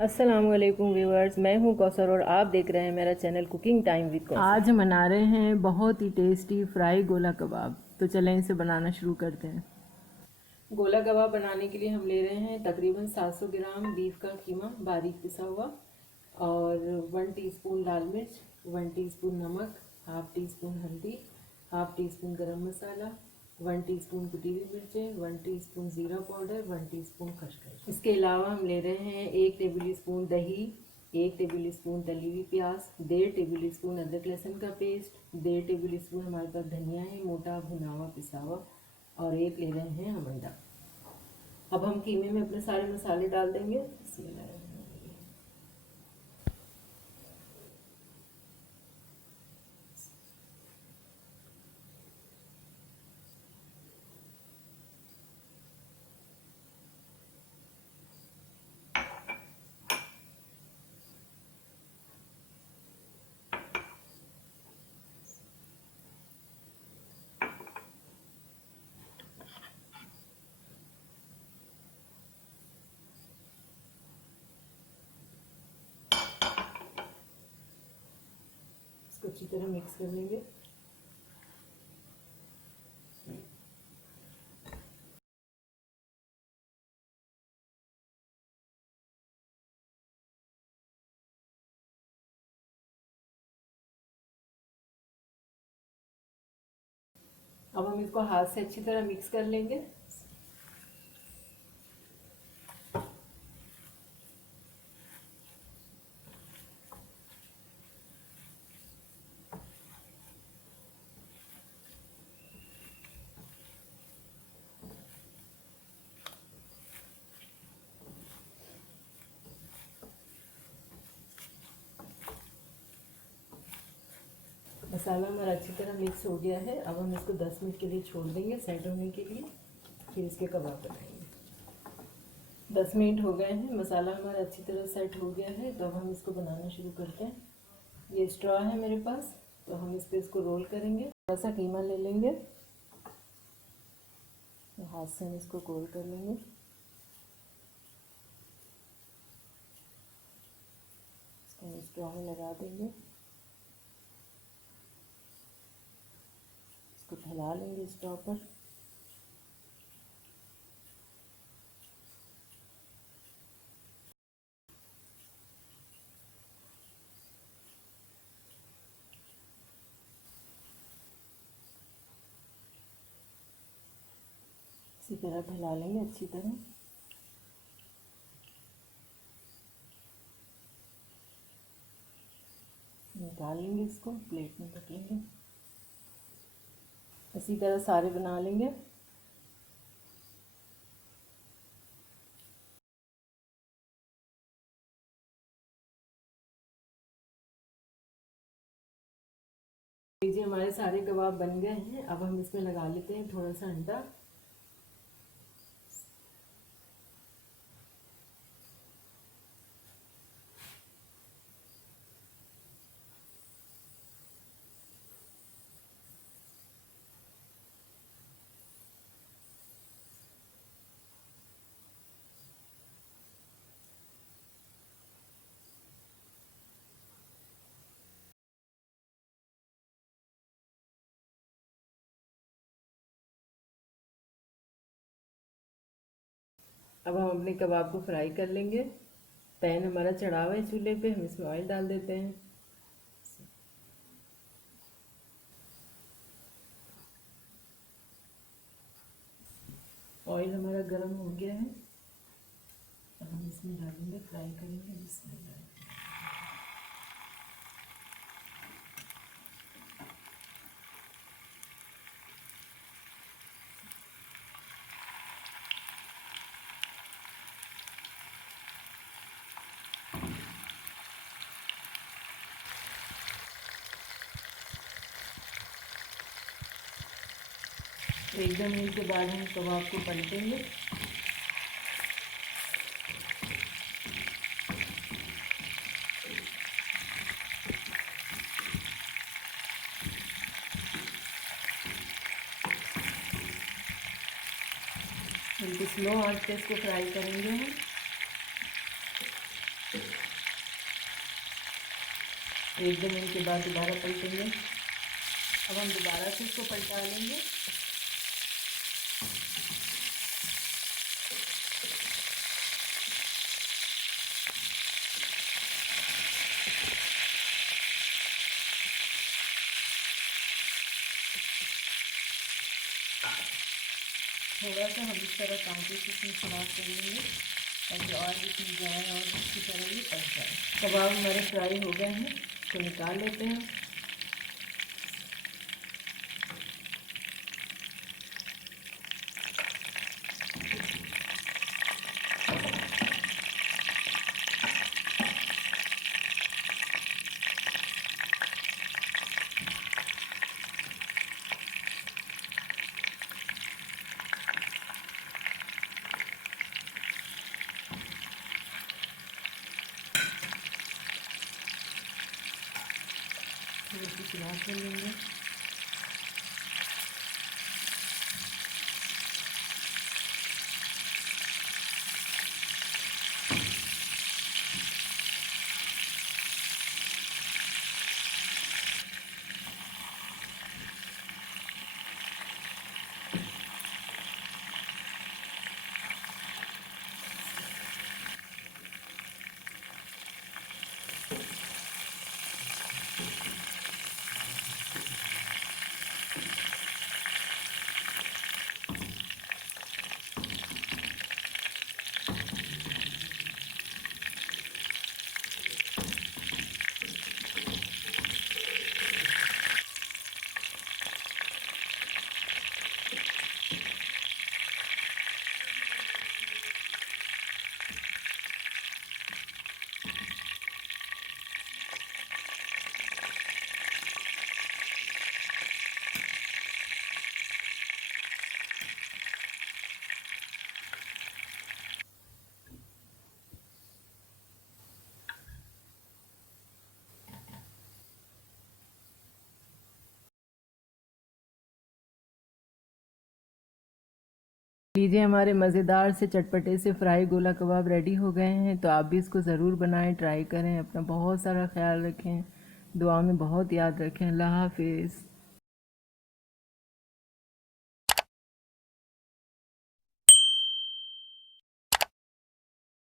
अस्सलामुअलैकुम व्यूअर्स, मैं हूं कौसर और आप देख रहे हैं मेरा channel cooking time with Kausar. आज हम बना रहे हैं बहुत ही टेस्टी फ्राई गोला कबाब। तो चलें इसे बनाना शुरू करते हैं। गोला कबाब बनाने के लिए हम ले रहे हैं तकरीबन 700 ग्राम बीफ का कीमा बारीक पिसा हुआ और 1 टीस्पून लाल मिर्च, 1 टीस्पून नमक, हाफ टी स्पून हल्दी, हाफ टी स्पून गरम मसाला, 1 टीस्पून कुटी हुई मिर्चें, 1 टीस्पून ज़ीरा पाउडर, 1 टीस्पून खसखस। इसके अलावा हम ले रहे हैं 1 टेबल स्पून दही, 1 टेबल स्पून तली हुई प्याज, 1.5 टेबल स्पून अदरक लहसुन का पेस्ट, 1.5 टेबल स्पून हमारे पास धनिया है मोटा भुना हुआ पिसा हुआ, और एक ले रहे हैं हम अंडा। अब हम कीमे में अपने सारे मसाले डाल देंगे। इसको अच्छी तरह मिक्स कर लेंगे। अब हम इसको हाथ से अच्छी तरह मिक्स कर लेंगे। मसाला हमारा अच्छी तरह मिक्स हो गया है। अब हम इसको 10 मिनट के लिए छोड़ देंगे सेट होने के लिए, फिर इसके कबाब बनाएंगे। 10 मिनट हो गए हैं, मसाला हमारा अच्छी तरह सेट हो गया है। तो अब हम इसको बनाना शुरू करते हैं। ये स्ट्रॉ है मेरे पास, तो हम इस पर इसको रोल करेंगे। थोड़ा सा कीमा ले लेंगे, तो हाथ से हम इसको गोल कर लेंगे। इसको हम स्ट्रॉ में लगा देंगे, इसको फैला लेंगे स्ट्रॉ पर। इसी तरह फैला लेंगे अच्छी तरह। निकाल लेंगे, इसको प्लेट में रख लेंगे। इसी तरह सारे बना लेंगे। लीजिए, हमारे सारे कबाब बन गए हैं। अब हम इसमें लगा लेते हैं थोड़ा सा अंडा। अब हम अपने कबाब को फ्राई कर लेंगे। पैन हमारा चढ़ा हुआ है चूल्हे पे, हम इसमें ऑयल डाल देते हैं। ऑयल हमारा गर्म हो गया है। अब हम इसमें डालेंगे, फ्राई करेंगे। इसमें एक दो मिनट के बाद हम कबाब को पलटेंगे। बिल्कुल स्लो आंच पे इसको फ्राई करेंगे हम। 1-2 मिनट के बाद दोबारा पलटेंगे। अब हम दोबारा से इसको पलटा लेंगे। थोड़ा सा हम इस तरह कांटे से इसमें फ्राई कर लेंगे ताकि और भी इसमें जाए और अच्छी तरह ये पक जाए। कबाब हमारे फ्राई हो गए हैं, तो निकाल लेते हैं। थोड़ी सी फ्राई कर लेंगे। लीजिए, हमारे मज़ेदार से चटपटे से फ्राई गोला कबाब रेडी हो गए हैं। तो आप भी इसको ज़रूर बनाएं, ट्राई करें। अपना बहुत सारा ख्याल रखें, दुआ में बहुत याद रखें। अल्लाह हाफिज़।